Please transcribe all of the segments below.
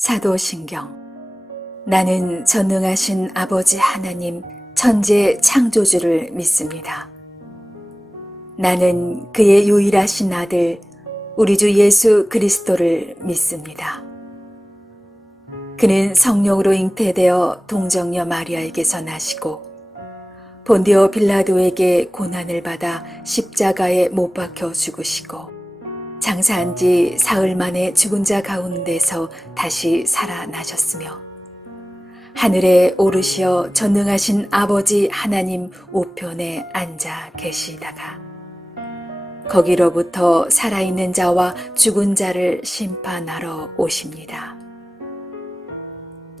사도신경. 나는 전능하신 아버지 하나님 천재 창조주를 믿습니다. 나는 그의 유일하신 아들 우리 주 예수 그리스도를 믿습니다. 그는 성령으로 잉태되어 동정녀 마리아에게서 나시고 본디오 빌라도에게 고난을 받아 십자가에 못 박혀 죽으시고 장사한 지 사흘 만에 죽은 자 가운데서 다시 살아나셨으며 하늘에 오르시어 전능하신 아버지 하나님 우편에 앉아 계시다가 거기로부터 살아있는 자와 죽은 자를 심판하러 오십니다.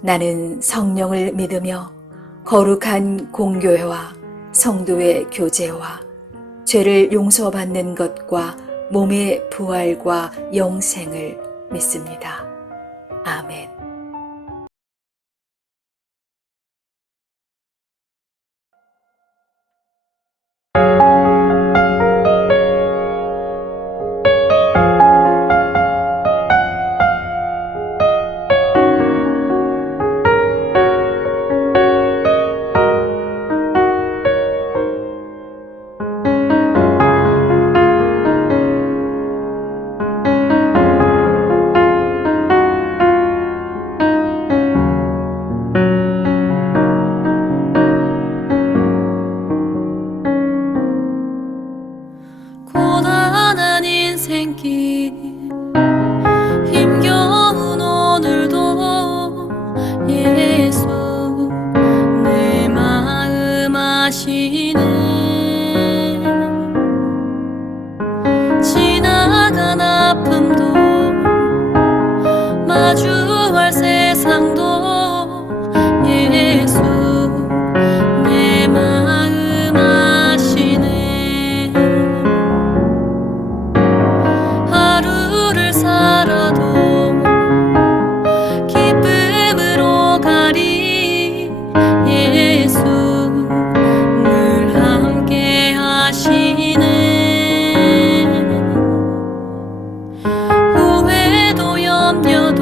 나는 성령을 믿으며 거룩한 공교회와 성도의 교제와 죄를 용서받는 것과 몸의 부활과 영생을 믿습니다. 아멘. 고단한 인생길 힘겨운 오늘도 예수 내 마음 아시네. 지나간 아픔도 마주할 세상도 예수 내 마음 아시네. 하루를 살아도 기쁨으로 가리 예수 늘 함께 하시네. 후회도 염려도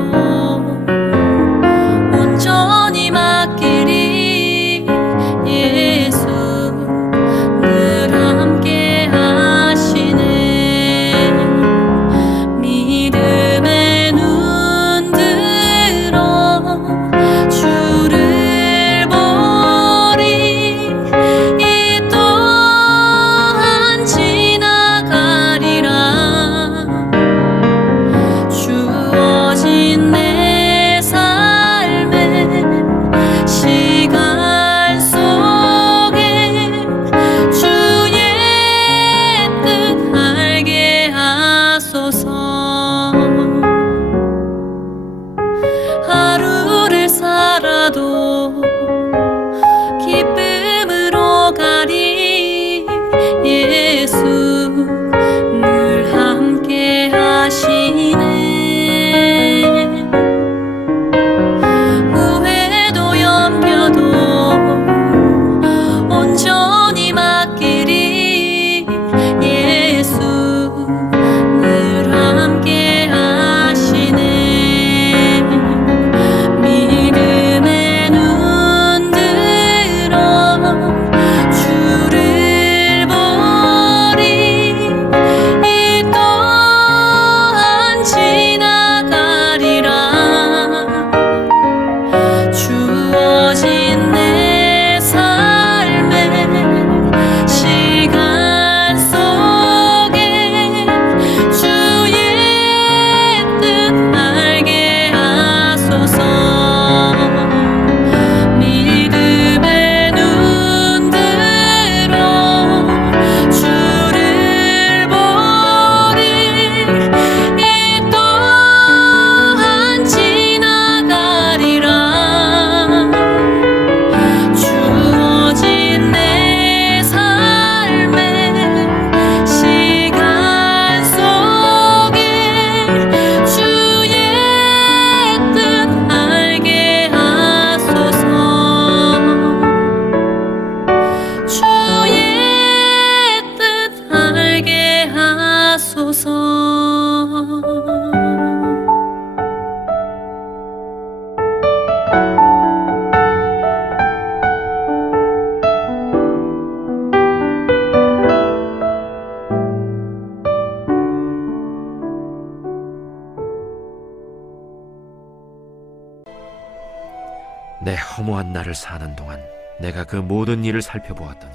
내 허무한 날을 사는 동안 내가 그 모든 일을 살펴보았더니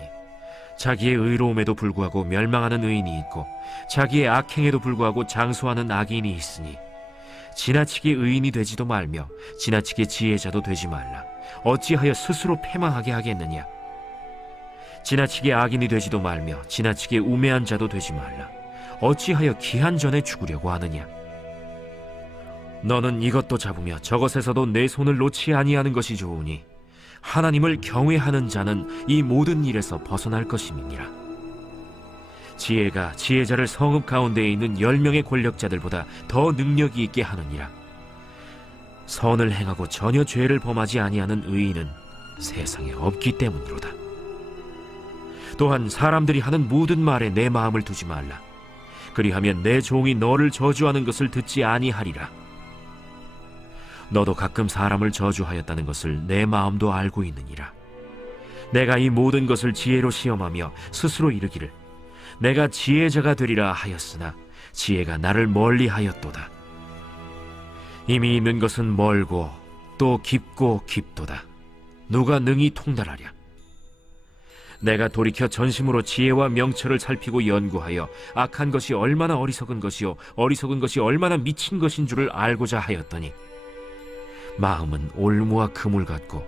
자기의 의로움에도 불구하고 멸망하는 의인이 있고 자기의 악행에도 불구하고 장수하는 악인이 있으니 지나치게 의인이 되지도 말며 지나치게 지혜자도 되지 말라. 어찌하여 스스로 패망하게 하겠느냐? 지나치게 악인이 되지도 말며 지나치게 우매한 자도 되지 말라. 어찌하여 기한 전에 죽으려고 하느냐? 너는 이것도 잡으며 저것에서도 내 손을 놓지 아니하는 것이 좋으니 하나님을 경외하는 자는 이 모든 일에서 벗어날 것임이니라. 지혜가 지혜자를 성읍 가운데에 있는 10명의 권력자들보다 더 능력이 있게 하느니라. 선을 행하고 전혀 죄를 범하지 아니하는 의인은 세상에 없기 때문이로다. 또한 사람들이 하는 모든 말에 내 마음을 두지 말라. 그리하면 내 종이 너를 저주하는 것을 듣지 아니하리라. 너도 가끔 사람을 저주하였다는 것을 내 마음도 알고 있느니라. 내가 이 모든 것을 지혜로 시험하며 스스로 이르기를 내가 지혜자가 되리라 하였으나 지혜가 나를 멀리하였도다. 이미 있는 것은 멀고 또 깊고 깊도다. 누가 능히 통달하랴? 내가 돌이켜 전심으로 지혜와 명철을 살피고 연구하여 악한 것이 얼마나 어리석은 것이요 어리석은 것이 얼마나 미친 것인 줄을 알고자 하였더니 마음은 올무와 그물 같고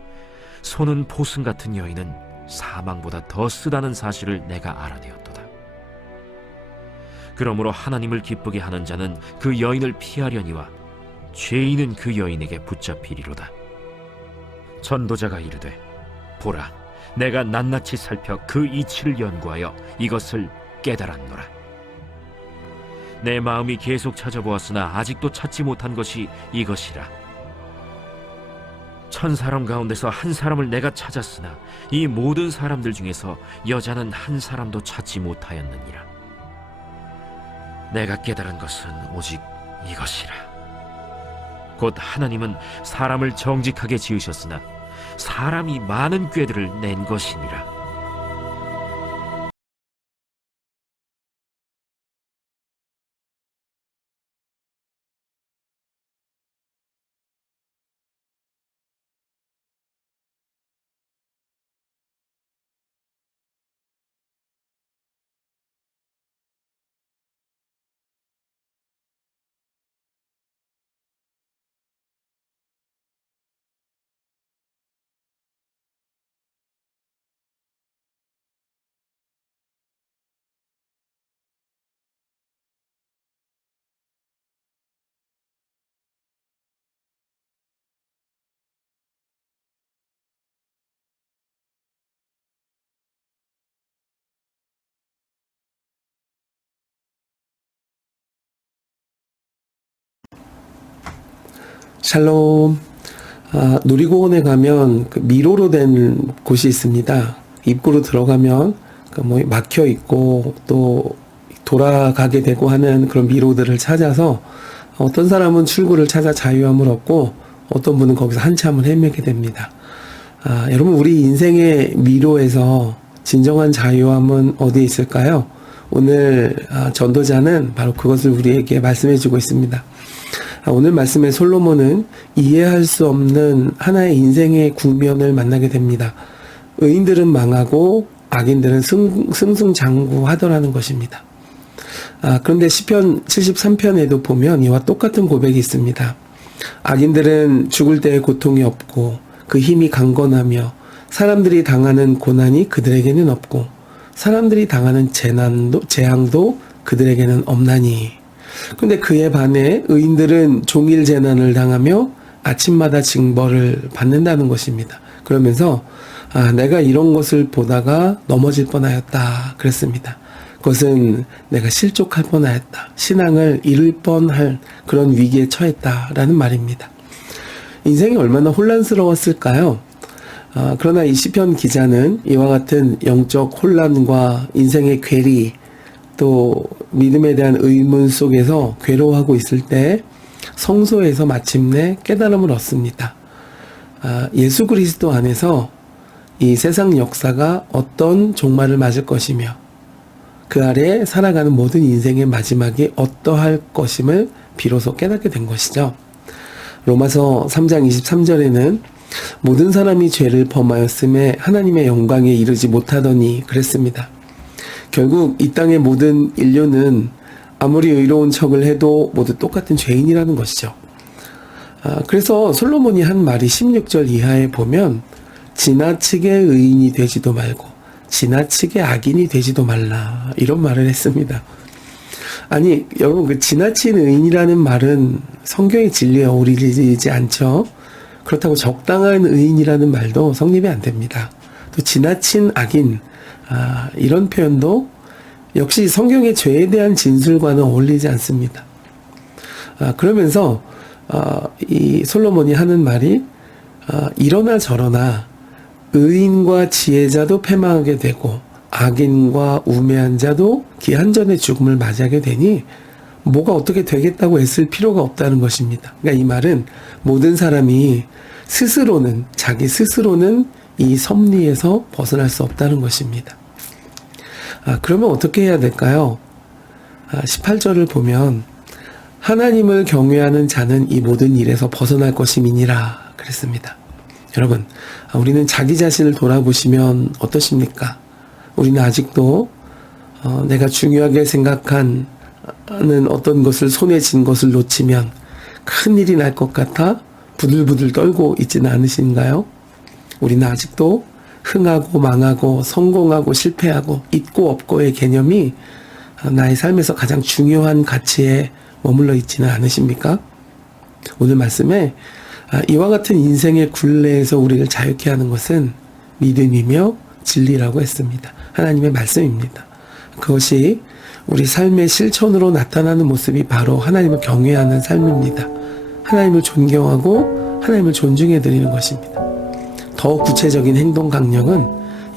손은 포승 같은 여인은 사망보다 더 쓰다는 사실을 내가 알아내었도다. 그러므로 하나님을 기쁘게 하는 자는 그 여인을 피하려니와 죄인은 그 여인에게 붙잡히리로다. 전도자가 이르되 보라, 내가 낱낱이 살펴 그 이치를 연구하여 이것을 깨달았노라. 내 마음이 계속 찾아보았으나 아직도 찾지 못한 것이 이것이라. 1000사람 가운데서 한 사람을 내가 찾았으나 이 모든 사람들 중에서 여자는 한 사람도 찾지 못하였느니라. 내가 깨달은 것은 오직 이것이라. 곧 하나님은 사람을 정직하게 지으셨으나 사람이 많은 꾀들을 낸 것이니라. 샬롬. 놀이공원에 가면 그 미로로 된 곳이 있습니다. 입구로 들어가면 막혀 있고 또 돌아가게 되고 하는 그런 미로들을 찾아서 어떤 사람은 출구를 찾아 자유함을 얻고 어떤 분은 거기서 한참을 헤매게 됩니다. 여러분, 우리 인생의 미로에서 진정한 자유함은 어디에 있을까요? 오늘 전도자는 바로 그것을 우리에게 말씀해 주고 있습니다. 오늘 말씀의 솔로몬은 이해할 수 없는 하나의 인생의 국면을 만나게 됩니다. 의인들은 망하고 악인들은 승승장구하더라는 것입니다. 그런데 시편 73편에도 보면 이와 똑같은 고백이 있습니다. 악인들은 죽을 때의 고통이 없고 그 힘이 강건하며 사람들이 당하는 고난이 그들에게는 없고 사람들이 당하는 재앙도 그들에게는 없나니. 근데 그에 반해 의인들은 종일 재난을 당하며 아침마다 징벌을 받는다는 것입니다. 그러면서 내가 이런 것을 보다가 넘어질 뻔하였다 그랬습니다. 그것은 내가 실족할 뻔하였다. 신앙을 잃을 뻔할 그런 위기에 처했다라는 말입니다. 인생이 얼마나 혼란스러웠을까요? 그러나 이 시편 기자는 이와 같은 영적 혼란과 인생의 괴리, 또 믿음에 대한 의문 속에서 괴로워하고 있을 때 성소에서 마침내 깨달음을 얻습니다. 예수 그리스도 안에서 이 세상 역사가 어떤 종말을 맞을 것이며 그 아래 살아가는 모든 인생의 마지막이 어떠할 것임을 비로소 깨닫게 된 것이죠. 로마서 3장 23절에는 모든 사람이 죄를 범하였음에 하나님의 영광에 이르지 못하더니 그랬습니다. 결국 이 땅의 모든 인류는 아무리 의로운 척을 해도 모두 똑같은 죄인이라는 것이죠. 그래서 솔로몬이 한 말이 16절 이하에 보면 지나치게 의인이 되지도 말고 지나치게 악인이 되지도 말라, 이런 말을 했습니다. 아니 여러분, 그 지나친 의인이라는 말은 성경의 진리에 어울리지 않죠. 그렇다고 적당한 의인이라는 말도 성립이 안 됩니다. 또 지나친 악인, 이런 표현도 역시 성경의 죄에 대한 진술과는 어울리지 않습니다. 그러면서 이 솔로몬이 하는 말이 이러나 저러나 의인과 지혜자도 패망하게 되고 악인과 우매한 자도 기한전의 죽음을 맞이하게 되니 뭐가 어떻게 되겠다고 애쓸 필요가 없다는 것입니다. 그러니까 이 말은 모든 사람이 자기 스스로는 이 섭리에서 벗어날 수 없다는 것입니다. 그러면 어떻게 해야 될까요? 18절을 보면 하나님을 경외하는 자는 이 모든 일에서 벗어날 것임이니라 그랬습니다. 여러분, 우리는 자기 자신을 돌아보시면 어떠십니까? 우리는 아직도 내가 중요하게 생각하는 어떤 것을, 손에 쥔 것을 놓치면 큰일이 날 것 같아 부들부들 떨고 있지는 않으신가요? 우리는 아직도 흥하고 망하고 성공하고 실패하고 있고 없고의 개념이 나의 삶에서 가장 중요한 가치에 머물러 있지는 않으십니까? 오늘 말씀에 이와 같은 인생의 굴레에서 우리를 자유케 하는 것은 믿음이며 진리라고 했습니다. 하나님의 말씀입니다. 그것이 우리 삶의 실천으로 나타나는 모습이 바로 하나님을 경외하는 삶입니다. 하나님을 존경하고 하나님을 존중해 드리는 것입니다. 더 구체적인 행동 강령은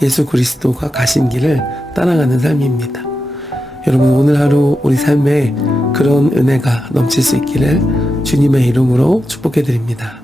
예수 그리스도가 가신 길을 따라가는 삶입니다. 여러분, 오늘 하루 우리 삶에 그런 은혜가 넘칠 수 있기를 주님의 이름으로 축복해 드립니다.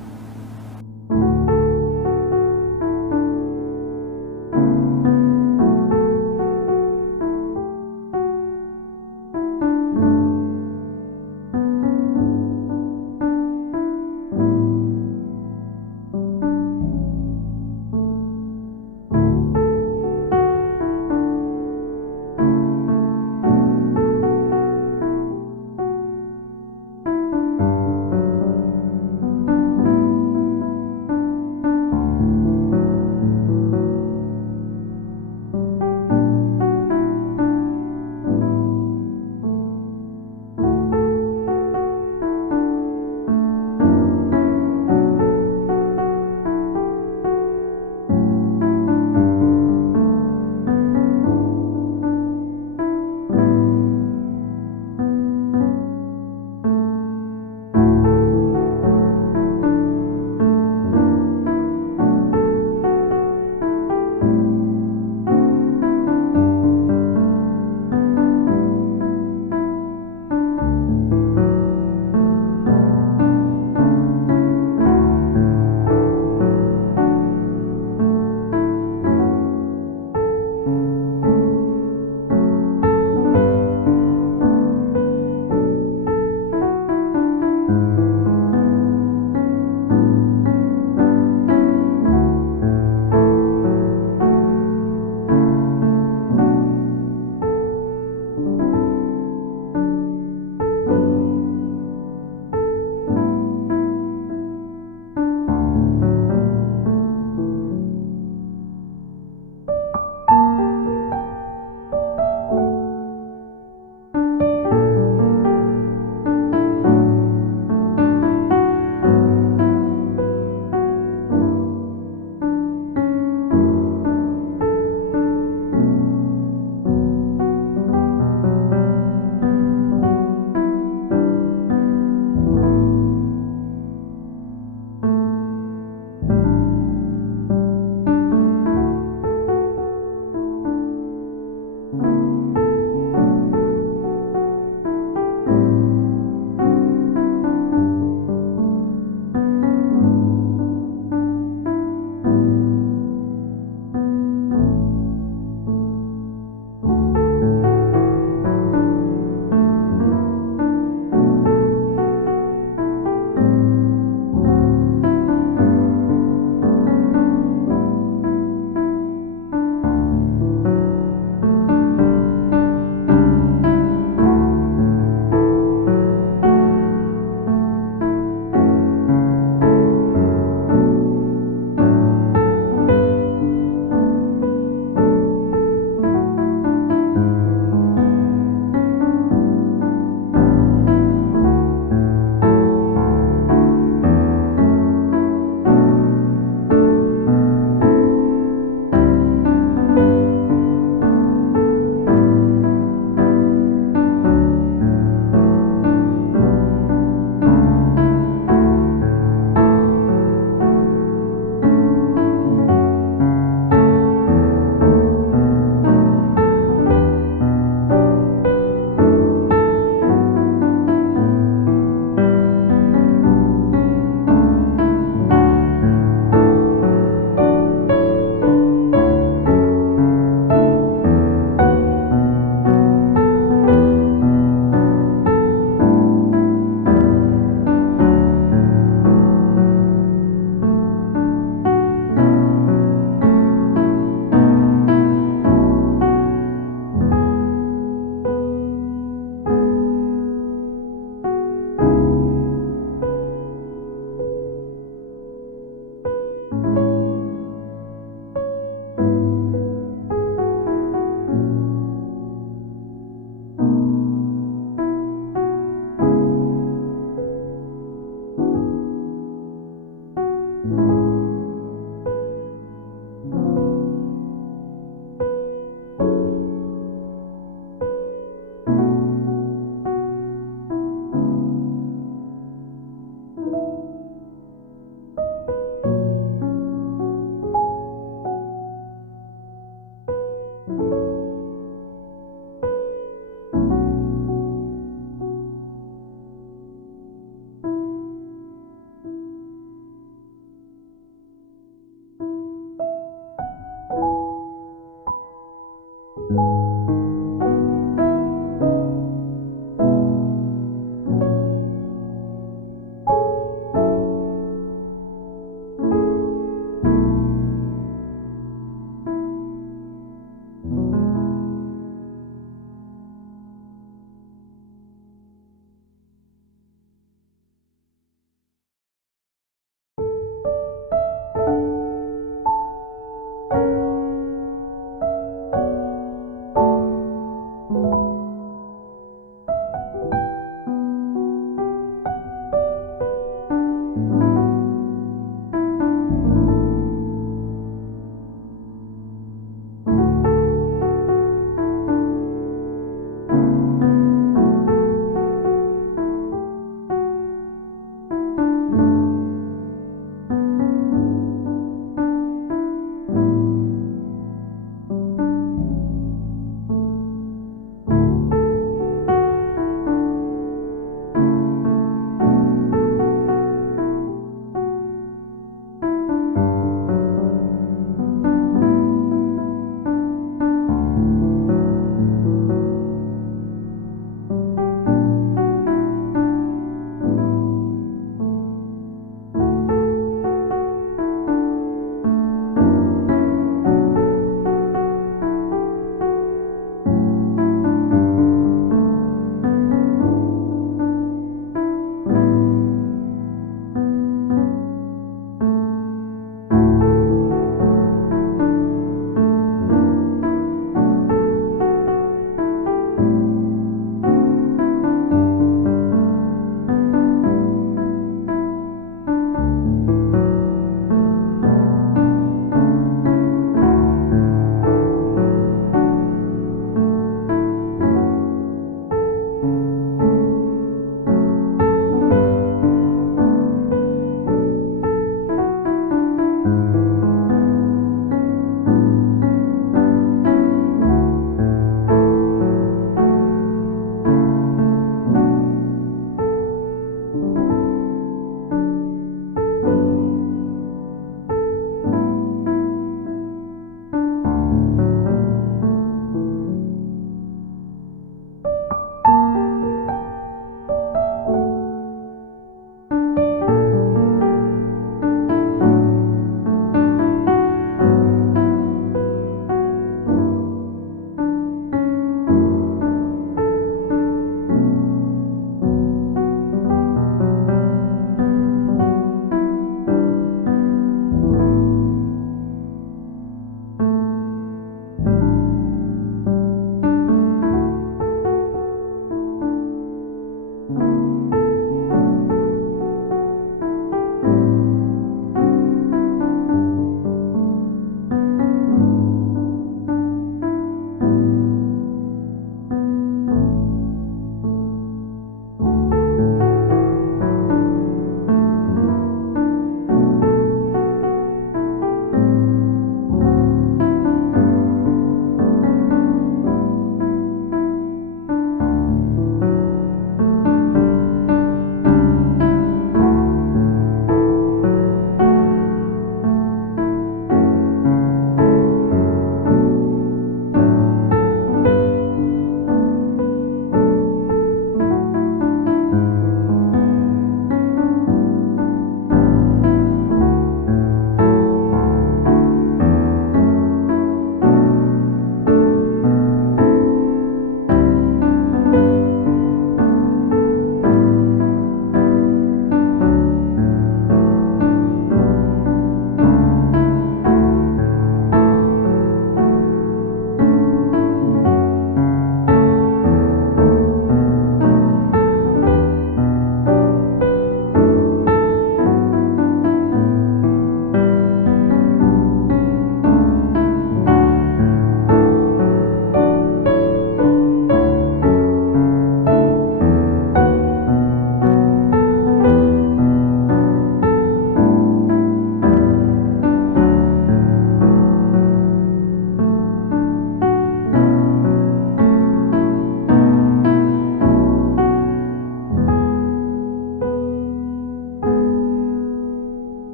아멘.